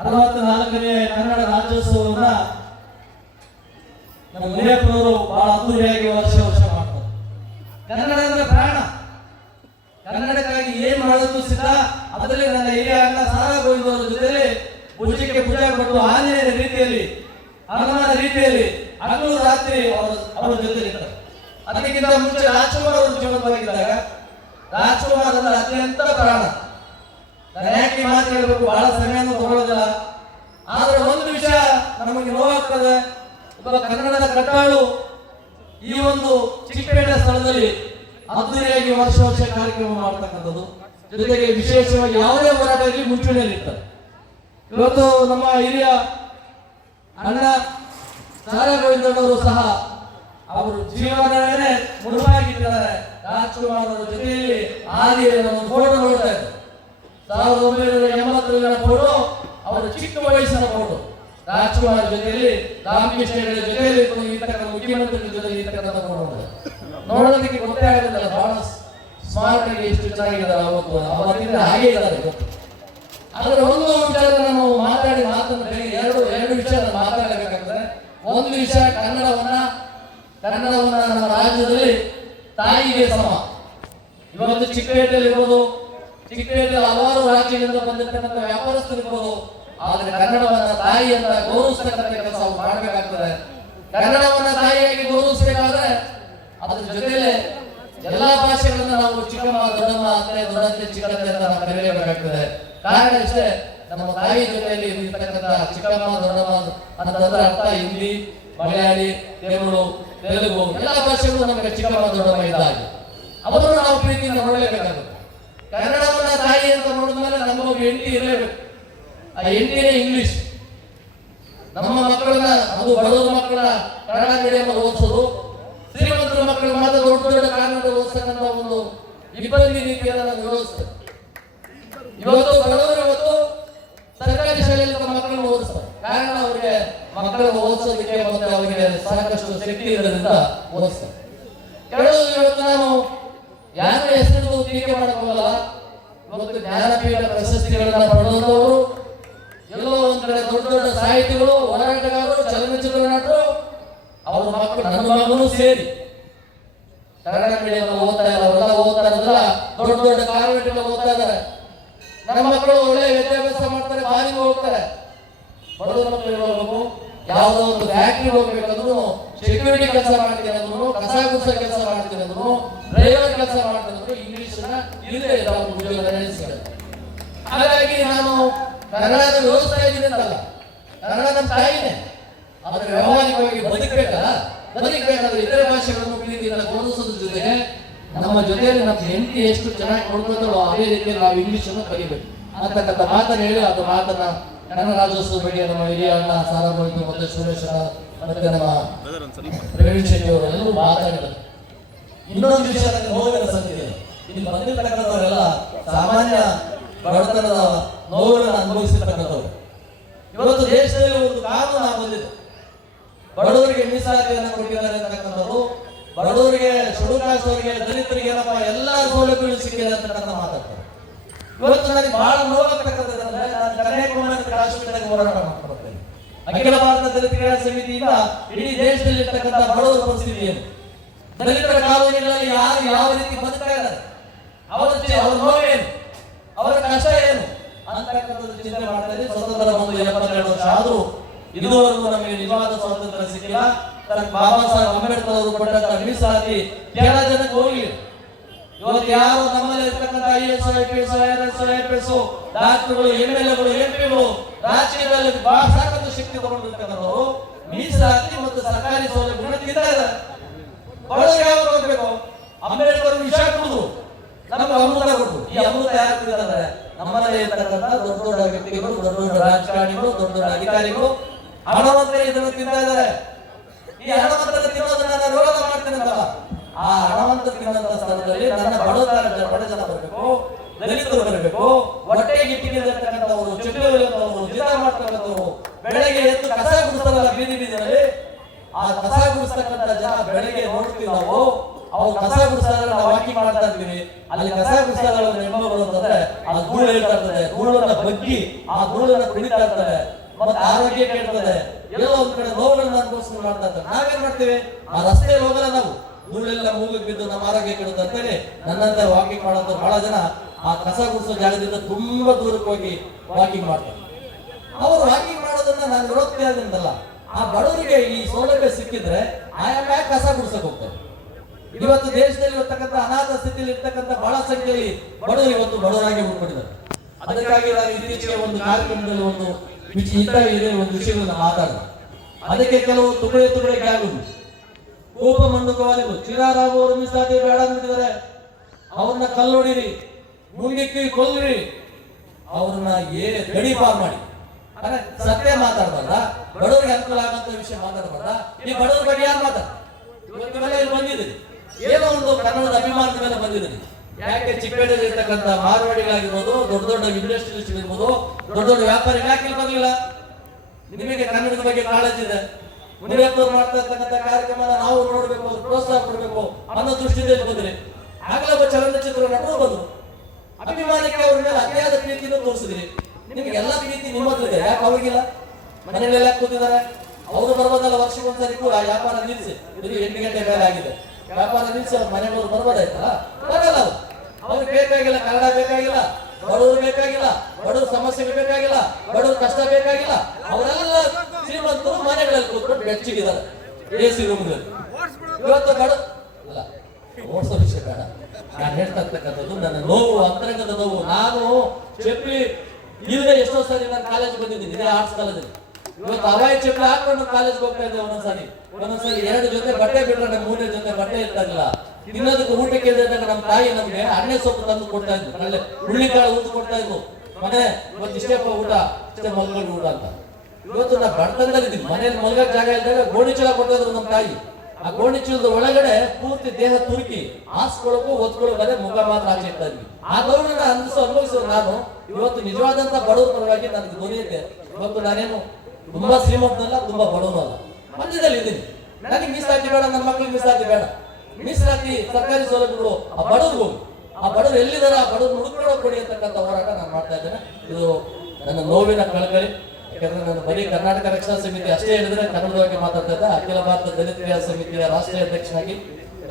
64ನೇ ಕನ್ನಡ ರಾಜ್ಯೋತ್ಸವವನ್ನ ನಮ್ಮ ಮುನಿಯಪ್ಪನವರು ಬಹಳ ಅದ್ದೂರಿಯಾಗಿ ವರ್ಷ ಮಾಡ್ತಾರೆ. ಕನ್ನಡ ಅಂದ್ರೆ ಪ್ರಾಣ. ಕನ್ನಡಕ್ಕಾಗಿ ಏನ್ ಮಾಡೋದು ಸಿದ್ಧ. ಅದರಲ್ಲಿ ನನ್ನ ಹಿರಿಯ ಅಣ್ಣ ಸಾರಾ ಗೋವಿಂದವರ ಜೊತೆಲಿ ಭುಜಕ್ಕೆ ಭುಜ ಕೊಟ್ಟು ಆಂಜನೇಯನ ರೀತಿಯಲ್ಲಿ, ಹನುಮನ ರೀತಿಯಲ್ಲಿ ಹಗಲು ರಾತ್ರಿ ಅವರ ಜೊತೆ ಇರ್ತಾರೆ. ಅದಕ್ಕಿಂತ ಮುಂಚೆ ರಾಜ್ಕುಮಾರ್ ಅವರು ಜೀವನವಾಗಿದ್ದಾಗ ರಾಜ್ಕುಮಾರ್ ಅಂದ್ರೆ ಅತ್ಯಂತ ಪ್ರಾಣ. ನಾನು ಯಾಕೆ ಮಾತು ಹೇಳ್ಬೇಕು, ಬಹಳ ಸಮಯನೂ ತಗೊಳ್ಳೋದಿಲ್ಲ. ಆದ್ರೆ ಒಂದು ವಿಷಯ ನಮಗೆ ನೋವಾಗ್ತದೆ, ಒಬ್ಬ ಕನ್ನಡದ ಕಟ್ಟಾಳು ಈ ಒಂದು ಚಿಕ್ಕಪೇಟೆ ಸ್ಥಳದಲ್ಲಿ ಅದ್ದೂರಿಯಾಗಿ ವರ್ಷ ಕಾರ್ಯಕ್ರಮ ಮಾಡ್ತಕ್ಕಂಥದ್ದು, ಜೊತೆಗೆ ವಿಶೇಷವಾಗಿ ಯಾವುದೇ ಹೋರಾಟ ಇರಲಿ ಮುಂಚೂಣಿಯಲ್ಲಿ ಇರ್ತಾರೆ. ಇವತ್ತು ನಮ್ಮ ಹಿರಿಯ ಅಣ್ಣ ಸಾರಾ ಗೋವಿಂದಣ್ಣವರು ಸಹ ಅವರು ಜೀವನವೇ ಮುಳುವಾಗಿದ್ದಾರೆ. ರಾಜ್ಕುಮಾರ್ ಅವರ ಜೊತೆಯಲ್ಲಿ ಆದಿಯಲ್ಲಿ ಒಂದು ಫೋಟೋ ನೋಡ್ತಾ ಇದ್ದಾರೆ. 1980ರ ಫೋಟೋ, ಅವರ ಚಿಕ್ಕ ವಯಸ್ಸಿನ ಫೋಟೋ. ರಾಜ್ಕುಮಾರ್ ಜೊತೆಯಲ್ಲಿ, ರಾಮಕೃಷ್ಣ ಜೊತೆಯಲ್ಲಿ, ಮುಖ್ಯಮಂತ್ರಿ ಜೊತೆಯಲ್ಲಿ ಇರ್ತಕ್ಕಂಥ ಫೋಟೋ ನೋಡೋದಕ್ಕೆ ಗೊತ್ತೇ ಆಗೋದಿಲ್ಲ. ಬಹಳ ಸ್ಮಾರ್ಟ್ ಆಗಿ ಎಷ್ಟು ಚೆನ್ನಾಗಿದ್ದಾರೆ ಅವತ್ತು, ಅವತ್ತಿಂದ ಹಾಗೆ ಇದ್ದಾರೆ. ಆದ್ರೆ ಒಂದು ವಿಚಾರ ನಾವು ಮಾತನ್ನು ಎರಡು ವಿಷಯ ಮಾತಾಡಬೇಕಾಗ್ತದೆ. ಒಂದು ವಿಷಯ, ಕನ್ನಡವನ್ನ ನಮ್ಮ ರಾಜ್ಯದಲ್ಲಿ ತಾಯಿಗೆ ಸಮ. ಇವತ್ತು ಚಿಕ್ಕಪೇಟೆಯಲ್ಲಿ ಇರ್ಬೋದು, ಚಿಕ್ಕಪೇಟೆಯಲ್ಲಿ ಹಲವಾರು ರಾಜ್ಯಗಳಿಂದ ಬಂದಿರತಕ್ಕಂಥ ವ್ಯಾಪಾರಸ್ಥರು ಇರ್ಬೋದು, ಆದ್ರೆ ಕನ್ನಡವನ್ನ ತಾಯಿ ಅಂತ ಗೌರವಿಸ್ತಕ್ಕಂಥ ಕೆಲಸ ಮಾಡಬೇಕಾಗ್ತದೆ. ಕನ್ನಡವನ್ನ ತಾಯಿಯಾಗಿ ಗೌರವಿಸಬೇಕಾದ್ರೆ ಅದ್ರ ಜೊತೆಲೆ ಎಲ್ಲಾ ಭಾಷೆಗಳನ್ನ ನಾವು ಚಿಕ್ಕಮ್ಮ, ದೊಡ್ಡಮ್ಮ, ಅತ್ತೆ, ದೊಡ್ಡತ್ತೆ, ಚಿಕ್ಕತ್ತೆ ಅಂತ ನಾವು ಕರೆಯಬೇಕಾಗ್ತದೆ. ಕಾರಣ ಇಷ್ಟೇ, ನಮ್ಮ ತಾಯಿ ಜೊತೆಯಲ್ಲಿ ಇರ್ತಕ್ಕಂಥ ಚಿಕ್ಕಮ್ಮ, ದೊಡ್ಡಮ್ಮ ಅಂತಂದ್ರೆ ಅರ್ಥ ಹಿಂದಿ, ಮಲಯಾಳಿ, ತಮಿಳು, ತೆಲುಗು ಎಲ್ಲಾ ಭಾಷೆಗಳು ನಮಗೆ ಚಿಕ್ಕಮ್ಮ, ದೊಡ್ಡಮ್ಮ ಇದ್ದಾಗೆ ಅವರನ್ನು ನಾವು ಪ್ರೀತಿಯಿಂದ ನೋಡಲೇಬೇಕಾಗುತ್ತೆ. ಕನ್ನಡವನ್ನ ತಾಯಿ ಅಂತ ನೋಡಿದ್ಮೇಲೆ ನಮಗೊಬ್ಬ ಹೆಂಡತಿ ಇರಲೇಬೇಕು. ಆ ಹೆಂಡತಿನೇ ಇಂಗ್ಲಿಷ್. ನಮ್ಮ ಮಕ್ಕಳನ್ನ, ಅದು ಬಡವರ ಮಕ್ಕಳ ಕನ್ನಡ ಮೀಡಿಯಂ ಓದಿಸೋದು, ಶ್ರೀಮಂತರ ಮಕ್ಕಳು ಮಾತ್ರ ದೊಡ್ಡ ಕಾರಣದ ಓದಿಸ್ತಕ್ಕಂಥ ಒಂದು ಇಬ್ಬಂದಿ ನೀತಿಯನ್ನು ನಾವು ವಿರೋಧಿಸ್ತೇವೆ. ಇವತ್ತು ಬಡವರು ಸರ್ಕಾರಿ ಶಾಲೆಯಲ್ಲಿ ಮಕ್ಕಳನ್ನು ಓದಿಸ್ತಾರೆ. ಕಾರಣ ಅವರಿಗೆ ಮಕ್ಕಳನ್ನು ಓದಿಸೋದಕ್ಕೆ ಮತ್ತೆ ಅವರಿಗೆ ಸಾಕಷ್ಟು ಶಕ್ತಿ ಇರೋದ್ರಿಂದ ಓದಿಸ್ತಾರೆ. ಇವತ್ತು ನಾನು ಯಾರ ಹೆಸರು ಟೀಕೆ ಮಾಡಬಹುದಲ್ಲ. ಇವತ್ತು ಜ್ಞಾನಪೀಠ ಪ್ರಶಸ್ತಿಗಳನ್ನ ಪಡೆದವರು, ಎಲ್ಲೋ ಒಂದ್ ಕಡೆ ದೊಡ್ಡ ಸಾಹಿತಿಗಳು, ಹೋರಾಟಗಾರರು, ಚಲನಚಿತ್ರ ನಟರು, ಅವ್ರ ಮಕ್ಕಳು, ನನ್ನ ಮಗನೂ ಸೇರಿ ಕನ್ನಡ ಮೀಡಿಯಂ ಓದ್ತಾ ಇಲ್ಲ. ಅವರೆಲ್ಲ ಓದ್ತಾ ಇರೋದಿಲ್ಲ, ದೊಡ್ಡ ಕಾನ್ವೆಂಟ್ ಓದ್ತಾ ಇದ್ದಾರೆ. ನನ್ನ ಮಕ್ಕಳು ಒಳ್ಳೆ ವಿದ್ಯಾಭ್ಯಾಸ ಮಾಡ್ತಾರೆ, ಬಾರಿಗೆ ಹೋಗ್ತಾರೆ. ಬಡವರ ಮಕ್ಕಳು ಹೋಗ್ಬೇಕು, ಯಾವುದೋ ಒಂದು ಫ್ಯಾಕ್ಟ್ರಿ ಹೋಗ್ಬೇಕಂದ್ರು, ಸೆಕ್ಯೂರಿಟಿ ಕೆಲಸ ಮಾಡ್ತೀನಿ ಅಂದ್ರು, ಕಸ ಗುಡಿಸೋ ಕೆಲಸ ಮಾಡ್ತೀನಿ ಅಂದ್ರು, ಡ್ರೈವರ್ ಕೆಲಸ ಮಾಡ್ತೀನಿ ಅಂದ್ರು, ಇಂಗ್ಲಿಷ್ ಇಲ್ಲದೆ ಇಲ್ಲ ಉದ್ಯೋಗ ನಡೆಸ್ತಾರೆ. ಹಾಗಾಗಿ ನಾನು ಕನ್ನಡದ ವ್ಯವಸ್ಥೆ ಇದ್ದೀನಿ ಅಂತಲ್ಲ, ಕನ್ನಡ ನಮ್ಮ ತಾಯಿನೇ. ಆದ್ರೆ ವ್ಯಾವಹಾರಿಕವಾಗಿ ಬದುಕಬೇಕಾದ್ರೆ ಇತರೆ ಭಾಷೆಗಳನ್ನು ಪ್ರೀತಿಯಿಂದ ಗೌರವಿಸೋದ್ರ ಜೊತೆಗೆ ನಮ್ಮ ಜೊತೆಯಲ್ಲಿ ನಮ್ಮ ಹೆಂಡತಿ ಎಷ್ಟು ಚೆನ್ನಾಗಿ ನೋಡ್ಕೊತಾರೋ ಅದೇ ರೀತಿಯಲ್ಲಿ ನಾವು ಇಂಗ್ಲಿಷ್ ಅನ್ನು ಕಲಿಬೇಕು ಅಂತಕ್ಕಂಥ ಮಾತನ್ನು ಹೇಳಿ, ಅದು ಮಾತನ್ನ ಕನ್ನಡ ರಾಜ್ಯೋತ್ಸವ ಬಗ್ಗೆ ನಮ್ಮ ಹಿರಿಯ ಅಣ್ಣ ಸಾರಾ ಗೋವಿಂದ ಮತ್ತೆ ಸುರೇಶ್ ಮತ್ತೆ ನಮ್ಮ ಪ್ರವೀಣ್ ಶೆಟ್ಟಿ ಅವರೆಲ್ಲರೂ ಮಾತಾಡಿದ್ದಾರೆ. ಇನ್ನೊಂದು ವಿಷಯ ನೋವಿನ ಸಂಗತಿ, ಇಲ್ಲಿ ಬಂದಿರ್ತಕ್ಕಂಥವರೆಲ್ಲ ಸಾಮಾನ್ಯ ಬಡತನದ ನೋವನ್ನು ಅನುಭವಿಸಿರ್ತಕ್ಕಂಥವ್ರು. ಇವತ್ತು ದೇಶದಲ್ಲಿ ಒಂದು ಕಾನೂನು ಬಂದಿದೆ, ಬಡವರಿಗೆ ಮೀಸಲಾತಿಯನ್ನು ಕೊಟ್ಟಿದ್ದಾರೆ ಅಂತಕ್ಕಂಥವ್ರು, ಬಡವರಿಗೆ, ಶೆಡ್ಯೂಲ್ ಕಾಸ್ಟ್ ಅವರಿಗೆ, ದಲಿತರಿಗೆ ಏನಪ್ಪ ಎಲ್ಲಾ ಸೌಲಭ್ಯಗಳು ಸಿಕ್ಕಿದೆ ಅಂತಕ್ಕಂಥ ಮಾತಾಡ್ತಾರೆ. ಇವತ್ತು ನನಗೆ ಬಹಳ ನೋವಾಗ್ತಕ್ಕಂಥದ್ದಂದ್ರೆ, ನಾನು ಕನ್ಯಾಕುಮಾರಿ ಕಾಶ್ಮೀರದಲ್ಲಿ ಹೋರಾಟ ಮಾಡ್ಕೊಳ್ತೇನೆ. ಅಖಿಲ ಭಾರತ ದಲಿತ ಕ್ರೀಡಾ ಸಮಿತಿಯಿಂದ ಇಡೀ ದೇಶದಲ್ಲಿ ಇರ್ತಕ್ಕಂಥ ಬಡವರ ಪರಿಸ್ಥಿತಿ ಏನು, ದಲಿತರ ಕಾಲೋನಿಗಳಲ್ಲಿ ಯಾರು ಯಾವ ರೀತಿ ಬದುಕ್ತಾ ಇದ್ದಾರೆ, ಅವರ ನೋವೇನು, ಅವರ ಕಷ್ಟ ಏನು ಅಂತಕ್ಕಂಥದ್ದು ಚಿಂತೆ ಮಾಡ್ತಾ ಇದ್ದೀವಿ. ಸ್ವತಂತ್ರ ಬಂದು 72 ವರ್ಷ ಆದ್ರೂ ಇದುವರೆಗೂ ನಮಗೆ ನಿಜವಾದ ಸ್ವಾತಂತ್ರ್ಯ ಸಿಕ್ಕಿಲ್ಲ. ಬಾಬಾ ಸಾಹೇಬ್ ಅಂಬೇಡ್ಕರ್ ಅವರು ಕೊಟ್ಟಂತ ಮೀಸಲಾತಿ ಕೆಲ ಜನಕ್ಕೆ ಹೋಗಿ ಇವತ್ತು ಯಾರು ನಮ್ಮಲ್ಲಿ ಇರ್ತಕ್ಕಂಥ IAS, IPS, IRS, IPS, ಡಾಕ್ಟರ್ಗಳು, MLAಗಳು, MP ಗಳು ರಾಜಕೀಯದಲ್ಲಿ ಸಾಕಷ್ಟು ಶಕ್ತಿ ತಗೊಂಡಿರ್ತಕ್ಕಂಥವ್ರು ಮೀಸಲಾತಿ ಮತ್ತು ಸರ್ಕಾರಿ ಸೌಲಭ್ಯಗಳನ್ನು ತಿಂತಾ ಇದ್ದಾರೆ. ಬಡವರಿಗೆ ಯಾವಾಗ ಹೋಗ್ಬೇಕು? ಅಂಬೇಡ್ಕರ್ ವಿಷ ಕುಡಿದು ನಮಗೆ ಅಮೃತ ಕೊಟ್ಟು, ಈ ಅಮೃತ ಯಾರು ಕುಡಿದಾರೆ? ನಮ್ಮಲ್ಲಿ ಇರ್ತಕ್ಕಂಥ ದೊಡ್ಡ ವ್ಯಕ್ತಿಗಳು, ದೊಡ್ಡ ರಾಜಕಾರಣಿಗಳು, ದೊಡ್ಡ ಅಧಿಕಾರಿಗಳು, ಹಣವಂತರೇ ಇದನ್ನು ತಿಂತಾ ಇದ್ದಾರೆ. ಈ ಹಣವಂತರ ತಿನ್ನೋದನ್ನ ನಾನು ವಿರೋಧ ಮಾಡ್ತೇನೆ ಅಂತಲ್ಲ, ಆ ಹಣವಂತ ತಿನ್ನಂತ ಸ್ಥಳದಲ್ಲಿ ನನ್ನ ಬಡ ಜನ ಬರಬೇಕು, ದಲಿತರು ಬರಬೇಕು, ಹೊಟ್ಟೆಗೆ ಇಟ್ಟಿರ್ತಕ್ಕಂಥವ್ರು, ಚೆಲ್ಲುವಂತವ್ರು, ಜಿತ ಮಾಡ್ತಕ್ಕಂಥವ್ರು, ಬೆಳಗ್ಗೆ ಎದ್ದು ಕಸ ಗುಡಿಸಲ್ಲ ಬೀದಿನಲ್ಲಿ, ಆ ಕಸ ಗುಡಿಸ್ತಕ್ಕಂಥ ಜನ ಬೆಳಗ್ಗೆ ನೋಡ್ತೀವಿ ನಾವು, ಅವು ಕಸ ಗುಡಿಸಿದ್ರೆ ನಾವು ವಾಕಿಂಗ್ ಮಾಡ್ತಾ ಇರ್ತೀವಿ, ಅಲ್ಲಿ ಕಸ ಗುಡಿಸಿದಾಗ ಹೆಣ್ಮಗಳು ಅಂತಂದ್ರೆ ಆ ಧೂಳು ಹೇಳ್ತಾ ಇರ್ತದೆ, ಧೂಳನ್ನ ಬಗ್ಗಿ ಆ ಧೂಳನ್ನ ಕುಡಿತಾ ಇರ್ತದೆ, ಮತ್ತೆ ಆರೋಗ್ಯ ಕೇಳ್ತದೆ, ಎಲ್ಲ ಒಂದ್ ಕಡೆ ನೋವುಗಳನ್ನ ಅನುಭವಿಸ್ಕೊಂಡು ಮಾಡ್ತಾ ಇರ್ತಾರೆ. ನಾವೇನ್ ಮಾಡ್ತೀವಿ, ಆ ರಸ್ತೆಯಲ್ಲಿ ಹೋಗಲ್ಲ, ನಾವು ಧೂಳೆಲ್ಲ ಮೂಗಿಗೆ ಬಿದ್ದು ನಮ್ಮ ಆರೋಗ್ಯ ಕೆಡುತ್ತೆ ಅಂತೇಳಿ ನನ್ನಂತ ವಾಕಿಂಗ್ ಮಾಡೋಂಥ ಬಹಳ ಜನ ಆ ಕಸ ಗುಡಿಸೋ ಜಾಗದಿಂದ ತುಂಬಾ ದೂರಕ್ಕೆ ಹೋಗಿ ವಾಕಿಂಗ್ ಮಾಡ್ತಾರೆ. ಅವರು ವಾಕಿಂಗ್ ಮಾಡೋದನ್ನ ನಾನು ನೋಡ್ತಾ ಇದ್ದೀನಲ್ಲ, ಆ ಬಡವರಿಗೆ ಈ ಸೌಲಭ್ಯ ಸಿಕ್ಕಿದ್ರೆ ಆಯಾ ಕಸ ಗುಡಿಸಕ್ ಹೋಗ್ತಾರೆ. ಇವತ್ತು ದೇಶದಲ್ಲಿ ಇರ್ತಕ್ಕಂಥ ಅನಾಥ ಸ್ಥಿತಿಯಲ್ಲಿ ಇರ್ತಕ್ಕಂಥ ಬಹಳ ಸಂಖ್ಯೆಯಲ್ಲಿ ಬಡವರು ಇವತ್ತು ಬಡವರಾಗಿ ಉಳ್ಕೊಂಡಿದ್ದಾರೆ. ಅದಕ್ಕಾಗಿ ನಾನು ಇತ್ತೀಚೆಗೆ ಒಂದು ಕಾರ್ಯಕ್ರಮದಲ್ಲಿ ಒಂದು ವಿಷಯಗಳನ್ನ ಮಾತಾಡಿದೆ. ಅದಕ್ಕೆ ಕೆಲವು ತುಗಡೆಗೆ ಆಗುದು ಕೋಪ ಮಂಡುಕವಾದಿಗಳು ಚಿರಾರಾವು ಅವರು ಮೀಸಲಾತಿ ಬೇಡ ಅಂತಿದ್ದಾರೆ, ಅವ್ರನ್ನ ಕಲ್ಲೊಡಿರಿ, ಮುಂಡಿಕ್ಕಿ ಕೊಲ್ಲಿರಿ, ಅವ್ರನ್ನ ಗಡಿಪಾರ್ ಮಾಡಿ. ಸತ್ಯ ಮಾತಾಡ್ಬಾರ್ದ, ಬಡವರಿಗೆ ಅನುಕೂಲ ಆಗಂತ ವಿಷಯ ಮಾತಾಡಬಾರ್ದ. ಈ ಬಡವರ ಬಗ್ಗೆ ಯಾರು ಮಾತಾಡ ಬಂದಿದ್ದೀರಿ, ಏನೋ ಒಂದು ಕನ್ನಡದ ಅಭಿಮಾನದ ಮೇಲೆ ಬಂದಿದ್ದೀರಿ. ಯಾಕೆ ಚಿಕ್ಕಪೇಟೆಯಲ್ಲಿ ಇರ್ತಕ್ಕಂಥ ಮಾರವಾಡಿಗಳಾಗಿರ್ಬೋದು, ದೊಡ್ಡ ದೊಡ್ಡ ಇಂಡಸ್ಟ್ರಿಯಲಿಸ್ಟ್ ಇರ್ಬೋದು, ದೊಡ್ಡ ದೊಡ್ಡ ವ್ಯಾಪಾರಿಗಳು ಯಾಕೆ ಇಲ್ಲಿ ಬರಲಿಲ್ಲ? ನಿಮಗೆ ಕನ್ನಡದ ಬಗ್ಗೆ ಕಾಳಜಿ ಇದೆ, ಮುನಿಯಪ್ಪರು ಮಾಡ್ತಾ ಇರ್ತಕ್ಕಂಥ ಕಾರ್ಯಕ್ರಮ ನಾವು ನೋಡ್ಬೇಕು, ಪ್ರೋತ್ಸಾಹ ಕೊಡ್ಬೇಕು ಅನ್ನೋ ದೃಷ್ಟಿಯಲ್ಲಿ ಬಂದ್ರಿ. ಆಗಲೇ ಒಬ್ಬ ಚಲನಚಿತ್ರ ನಟರು ಬಂದ್ರು, ಅಭಿಮಾನಕ್ಕೆ ಅವ್ರ ಮೇಲೆ ಅತಿಯಾದ ಪ್ರೀತಿಯನ್ನು ತೋರಿಸಿದ್ರಿ. ನಿಮ್ಗೆ ಎಲ್ಲ ಪ್ರೀತಿ ನಿಮ್ಮದ್ರಿದೆ, ಯಾಕೆ ಅವ್ರಿಗಿಲ್ಲ? ಮನೆಯಲ್ಲೆಲ್ಲ ಕೂತಿದ್ದಾರೆ, ಅವರು ಬರ್ಬೋದಲ್ಲ, ವರ್ಷಕ್ಕೊಂದ್ಸರಿ ಆ ವ್ಯಾಪಾರ ನಿಲ್ಲಿಸಿ, ಇದು 8 ಗಂಟೆ ಮೇಲೆ ಆಗಿದೆ, ವ್ಯಾಪಾರ ನಿಲ್ಲಿಸಿ ಅವ್ರ ಮನೆಯವರು ಬರ್ಬೋದಾಯ್ತಲ್ಲ, ಬರಲ್ಲ. ಅವ್ರಿಗೆ ಬೇಕಾಗಿಲ್ಲ, ಕನ್ನಡ ಬೇಕಾಗಿಲ್ಲ, ಬಡವರು ಬೇಕಾಗಿಲ್ಲ, ಬಡವ್ರ ಸಮಸ್ಯೆಗಳು ಬೇಕಾಗಿಲ್ಲ, ಬಡವ್ರ ಕಷ್ಟ ಬೇಕಾಗಿಲ್ಲ. ಅವರೆಲ್ಲ ಶ್ರೀಮಂತರು ಮನೆಗಳಲ್ಲಿ ಕೂತ್ಕೊಂಡು ಬೆಚ್ಚಿಗಿದ್ದಾರೆ AC ರೂಮ್ಗಳಲ್ಲಿ. ಇವತ್ತು ಬಡ ಅಲ್ಲ ಓಡಿಸೋ ವಿಷಯ ಬೇಡ, ನಾನು ಹೇಳ್ತಾ ಇರ್ತಕ್ಕಂಥದ್ದು ನನ್ನ ನೋವು, ಅಂತರಂಗದ ನೋವು. ನಾನು ಚಪ್ಪಲಿ ಇಲ್ಲದೆ ಎಷ್ಟೋ ಸಾರಿ ನಾನು ಕಾಲೇಜ್ ಬಂದಿದ್ದೀನಿ, ಇದೇ ಆರ್ಟ್ಸ್ ಕಾಲೇಜಲ್ಲಿ. ಇವತ್ತು ಅವಾಯಿ ಚಪ್ಪಲಿ ಹಾಕೊಂಡು ಕಾಲೇಜ್ಗೆ ಹೋಗ್ತಾ ಇದ್ದೆ. ಒಂದೊಂದ್ಸರಿ 2 ಜೊತೆ ಬಟ್ಟೆ ಬಿಟ್ರೆ ನಮ್ಗೆ 3 ಜೊತೆ ಬಟ್ಟೆ ಇರ್ತಾಗಿಲ್ಲ. ತಿನ್ನೋದಕ್ಕೆ ಊಟಕ್ಕೆ ಇದ್ದಾಗ ನಮ್ಮ ತಾಯಿ ನಮ್ಗೆ ಅಣ್ಣೆ ಸೊಪ್ಪು ತಂದು ಕೊಡ್ತಾ ಇದ್ರು, ಒಳ್ಳೆ ಹುಳ್ಳಿಕಾಳು ಊಟ ಕೊಡ್ತಾ ಇದ್ವು. ಮನೆ ಇವತ್ತು ಇಷ್ಟೇಪ್ಪ ಊಟ, ಇಷ್ಟೇ ಮಲ್ಕೊಂಡು ಊಟ ಅಂತ. ಇವತ್ತು ನಾ ಬಡತನದಲ್ಲಿ ಇದ್ದೀನಿ, ಮನೇಲಿ ಮಲ್ಗಕ್ಕೆ ಜಾಗ ಇದ್ದಾಗ ಗೋಣಿ ಚೀಲ ಕೊಡ್ತಾ ಇದ್ರು ನಮ್ಮ ತಾಯಿ. ಆ ಗೋಣಿ ಚೀಲದ ಒಳಗಡೆ ಪೂರ್ತಿ ದೇಹ ತುರುಕಿ ಹಾಸ್ಕೊಳಕ್ಕೂ ಒತ್ಕೊಳ್ಳೋದೇ ಮುಖ ಮಾತ್ರ ಆಚೆ ಇಡ್ತಾ ಇದ್ವಿ. ಆ ಗೌರವನ ಅನುಭವಿಸೋದು ನಾನು. ಇವತ್ತು ನಿಜವಾದಂತ ಬಡವರ ಪರವಾಗಿ ನನಗೆ ಧ್ವನಿ ಇದೆ. ಇವತ್ತು ನಾನೇನು ತುಂಬಾ ಶ್ರೀಮಂತನಲ್ಲ, ತುಂಬಾ ಬಡವನಲ್ಲ, ಮಧ್ಯದಲ್ಲಿ ಇದ್ದೀನಿ. ನನಗೆ ಮೀಸಲಾತಿ ಬೇಡ, ನನ್ನ ಮಕ್ಕಳಿಗೆ ಮೀಸಲಾತಿ ಬೇಡ. ಮೀಸಲಾತಿ ಸರ್ಕಾರಿ ಸೌಲಭ್ಯಗಳು ಆ ಬಡವ್ರಿಗೂ, ಆ ಬಡವರು ಎಲ್ಲಿದ್ದಾರೆ ಆ ಬಡವ್ರು ಹುಡುಕೊಳ್ಳೋ ಕೊಡಿ ಅಂತಕ್ಕಂಥ ಹೋರಾಟ ನಾನು ಮಾಡ್ತಾ ಇದ್ದೇನೆ. ಇದು ನನ್ನ ನೋವಿನ ಕಳಕಳಿ. ಯಾಕಂದ್ರೆ ನಾನು ಬರೀ ಕರ್ನಾಟಕ ರಕ್ಷಣಾ ಸಮಿತಿ ಅಷ್ಟೇ ಹೇಳಿದ್ರೆ ಕನ್ನಡದ ಬಗ್ಗೆ ಮಾತಾಡ್ತಾ ಇದ್ದ. ಅಖಿಲ ಭಾರತ ದಲಿತ ನ್ಯಾಯ ಸಮಿತಿಯ ರಾಷ್ಟ್ರೀಯ ಅಧ್ಯಕ್ಷನಾಗಿ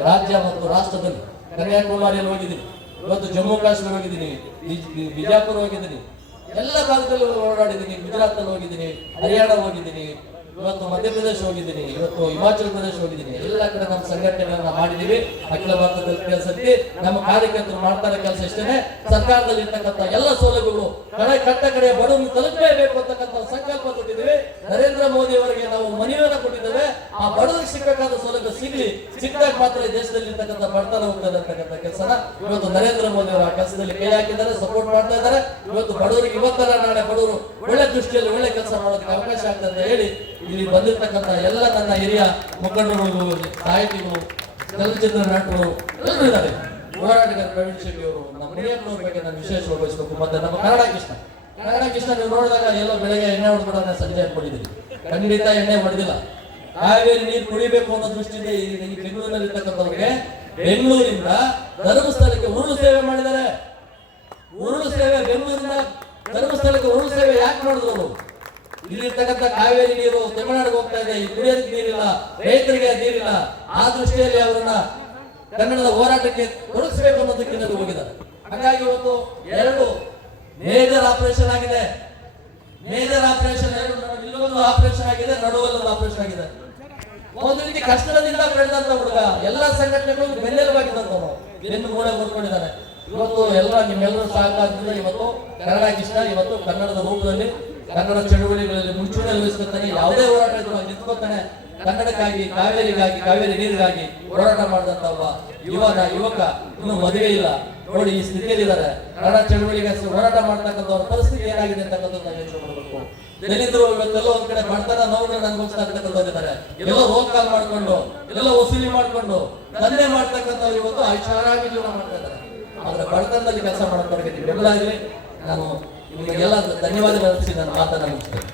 ರಾಜ್ಯ ಮತ್ತು ರಾಷ್ಟ್ರದಲ್ಲಿ ಕನ್ಯಾಕುಮಾರಿಯಲ್ಲಿ ಹೋಗಿದ್ದೀನಿ, ಇವತ್ತು ಜಮ್ಮು ಕಾಶ್ಮೀರ ಹೋಗಿದ್ದೀನಿ, ಬಿಜಾಪುರ ಹೋಗಿದ್ದೀನಿ, ಎಲ್ಲ ಭಾಗದಲ್ಲಿ ಓಡಾಡಿದ್ದೀನಿ, ಗುಜರಾತ್ ಅಲ್ಲಿ ಹೋಗಿದ್ದೀನಿ, ಹರಿಯಾಣ ಹೋಗಿದ್ದೀನಿ, ಇವತ್ತು ಮಧ್ಯಪ್ರದೇಶ ಹೋಗಿದ್ದೀನಿ, ಇವತ್ತು ಹಿಮಾಚಲ ಪ್ರದೇಶ ಹೋಗಿದ್ದೀನಿ. ಎಲ್ಲ ಕಡೆ ನಮ್ಮ ಸಂಘಟನೆಗಳನ್ನ ಮಾಡಿದೀವಿ. ಅಖಿಲ ಭಾರತ ದಲಿತ ಸಮಿತಿ ನಮ್ಮ ಕಾರ್ಯಕರ್ತರು ಮಾಡ್ತಾರೆ ಕೆಲಸ ಇಷ್ಟೇನೆ. ಸರ್ಕಾರದಲ್ಲಿ ಇರ್ತಕ್ಕಂಥ ಎಲ್ಲ ಸೌಲಭ್ಯಗಳು ಕಟ್ಟ ಕಡೆ ಬಡವರು ತಲುಪಲೇಬೇಕು ಅಂತಕ್ಕಂಥ ಸಂಕಲ್ಪ ಕೊಟ್ಟಿದ್ದೀವಿ. ನರೇಂದ್ರ ಮೋದಿ ಅವರಿಗೆ ನಾವು ಮನವಿಯನ್ನು ಕೊಟ್ಟಿದ್ದೇವೆ. ಆ ಬಡವರಿಗೆ ಸಿಗಬೇಕಾದ ಸೌಲಭ್ಯ ಸಿಕ್ಕಾಗ ಮಾತ್ರ ಈ ದೇಶದಲ್ಲಿ ಇರ್ತಕ್ಕಂಥ ಬಡತನ ಹೋಗ್ತದೆ ಅಂತಕ್ಕಂಥ ಕೆಲಸನ ಇವತ್ತು ನರೇಂದ್ರ ಮೋದಿ ಅವರು ಆ ಕೆಲಸದಲ್ಲಿ ಕೈ ಹಾಕಿದ್ದಾರೆ, ಸಪೋರ್ಟ್ ಮಾಡ್ತಾ ಇದ್ದಾರೆ. ಇವತ್ತು ಬಡವರಿಗೆ ಇವತ್ತರ ನಾಳೆ ಬಡವರು ಒಳ್ಳೆ ದೃಷ್ಟಿಯಲ್ಲಿ ಒಳ್ಳೆ ಕೆಲಸ ಮಾಡೋದಕ್ಕೆ ಅವಕಾಶ ಆಗ್ತದೆ ಅಂತ ಹೇಳಿ ಇಲ್ಲಿ ಬಂದಿರ್ತಕ್ಕಂಥ ಎಲ್ಲ ನನ್ನ ಹಿರಿಯ ಮುಖಂಡರು, ಸಾಹಿತಿಗಳು, ಚಲನಚಿತ್ರ ನಟರು ಎಲ್ಲರೂ ಇದ್ದಾರೆ. ಹೋರಾಟಗಾರ ಪ್ರವೀಣ್ ಶೆಟ್ಟಿ ಅವರು, ನಮ್ಮ ಮುನಿಯಪ್ಪನವ್ರ ಬಗ್ಗೆ ನಾನು ವಿಶೇಷವಾಗಿ ವಹಿಸಬೇಕು. ಮತ್ತೆ ನಮ್ಮ ಕನ್ನಡ ಕೃಷ್ಣ ನೀವು ನೋಡಿದಾಗ ಎಲ್ಲೋ ಬೆಳಗ್ಗೆ ಎಣ್ಣೆ ಹೊಡೆದ್ಬಿಡೋಣ ಸಂಜೆ ಅನ್ಕೊಂಡಿದ್ದೀರಿ. ಖಂಡಿತ ಎಣ್ಣೆ ಹೊಡೆದಿಲ್ಲ. ಕಾವೇರಿ ನೀರು ಕುಡಿಬೇಕು ಅನ್ನೋ ದೃಷ್ಟಿಯಿಂದ ಈ ಬೆಂಗಳೂರಿನಲ್ಲಿ ಇರ್ತಕ್ಕಂಥವ್ರಿಗೆ ಬೆಂಗಳೂರಿಂದ ಧರ್ಮಸ್ಥಳಕ್ಕೆ ಉರುಳು ಸೇವೆ ಮಾಡಿದ್ದಾರೆ. ಉರುಳು ಸೇವೆ ಬೆಂಗಳೂರಿಂದ ಧರ್ಮಸ್ಥಳಕ್ಕೆ ಉರುಳು ಸೇವೆ ಯಾಕೆ ಮಾಡಿದ್ರು? ಇಲ್ಲಿರ್ತಕ್ಕಂಥ ಕಾವೇರಿ ನೀರು ತಮಿಳುನಾಡಿಗೆ ಹೋಗ್ತಾ ಇದೆ, ಕುಡಿಯೋದಕ್ಕೆ ನೀರಿಲ್ಲ, ರೈತರಿಗೆ ನೀರಿಲ್ಲ. ಆ ದೃಷ್ಟಿಯಲ್ಲಿ ಅವರನ್ನ ಕನ್ನಡದ ಹೋರಾಟಕ್ಕೆ ತೊಡಗಿಸಬೇಕು ಅನ್ನೋದಕ್ಕೆ ಹೋಗಿದ್ದಾರೆ. ಹಾಗಾಗಿ ಇವತ್ತು 2 ಮೇಜರ್ ಆಪರೇಷನ್ ಆಗಿದೆ. ಮೇಜರ್ ಆಪರೇಷನ್ ಇಲ್ಲೊಂದು ಆಪರೇಷನ್ ಆಗಿದೆ, ನಡುವಲ್ಲೊಂದು ಆಪರೇಷನ್ ಆಗಿದೆ. ಒಂದು ರೀತಿ ಕಷ್ಟದಿಂದ ಬೆಳೆದಂತ ಹುಡುಗ, ಎಲ್ಲ ಸಂಘಟನೆಗಳು ಬೆನ್ನೆಲುಬಾಗಿದ್ದಂತವ್ರು ಬೆನ್ನು ಮೂಳೆ ಮುರ್ಕೊಂಡಿದ್ದಾರೆ. ಇವತ್ತು ಎಲ್ಲ ನಿಮ್ಮೆಲ್ಲರೂ ಸಹಕಾರದಿಂದ ಇವತ್ತು ಕನ್ನಡ ಕೃಷ್ಣ ಇವತ್ತು ಕನ್ನಡದ ರೂಪದಲ್ಲಿ ಕನ್ನಡ ಚಳುವಳಿಗಳಲ್ಲಿ ಮುಂಚೂಣಿಯಲ್ಲಿ ವಹಿಸ್ಕೊತಾನೆ. ಯಾವುದೇ ಹೋರಾಟ ಇದ್ರು ನಿಂತ್ಕೊತಾನೆ. ಕನ್ನಡಕ್ಕಾಗಿ, ಕಾವೇರಿಗಾಗಿ, ಕಾವೇರಿ ನೀರಿಗಾಗಿ ಹೋರಾಟ ಮಾಡಿದಂತ ಒಬ್ಬ ಯುವಕ ಇನ್ನು ಮದುವೆ ಇಲ್ಲ ನೋಡಿ ಈ ಸ್ಥಿತಿಯಲ್ಲಿದ್ದಾರೆ. ಕನ್ನಡ ಚಳುವಳಿಗೆ ಹೋರಾಟ ಮಾಡ್ತಕ್ಕಂಥವ್ರ ಪರಿಸ್ಥಿತಿ ಏನಾಗಿದೆ ಅಂತಕ್ಕಂಥದ್ದು ನಾವು ಯೋಚನೆ ಮಾಡಬೇಕು. ದಲಿತರು ಇವತ್ತೆಲ್ಲ ಒಂದ್ ಕಡೆ ಮಾಡ್ತಾರ ನೋವುಗಳನ್ನ ಅನುಭವಿಸ್ತಾ ಇರ್ತಕ್ಕಂಥವ್ರಿದ್ದಾರೆ. ಎಲ್ಲ ರೋಲ್ ಕಾಲ್ ಮಾಡ್ಕೊಂಡು, ಎಲ್ಲ ವಸೂಲಿ ಮಾಡ್ಕೊಂಡು ದಂಧೆ ಮಾಡ್ತಕ್ಕಂಥವ್ರು ಇವತ್ತು ಐಷಾರಾಮಿ ಜೀವನ ಮಾಡ್ತಾ ಇದ್ದಾರೆ. ಆದ್ರೆ ಬಡತನದಲ್ಲಿ ಕೆಲಸ ಮಾಡೋದಕ್ಕೆ ಬೆಂಬಲ ಇರಲಿ. ನಾನು ನಿಮಗೆಲ್ಲ ಧನ್ಯವಾದಗಳು ಅರ್ಪಿಸಿ ನನ್ನ ಮಾತನ್ನ ಮುಗಿಸ್ತೇನೆ.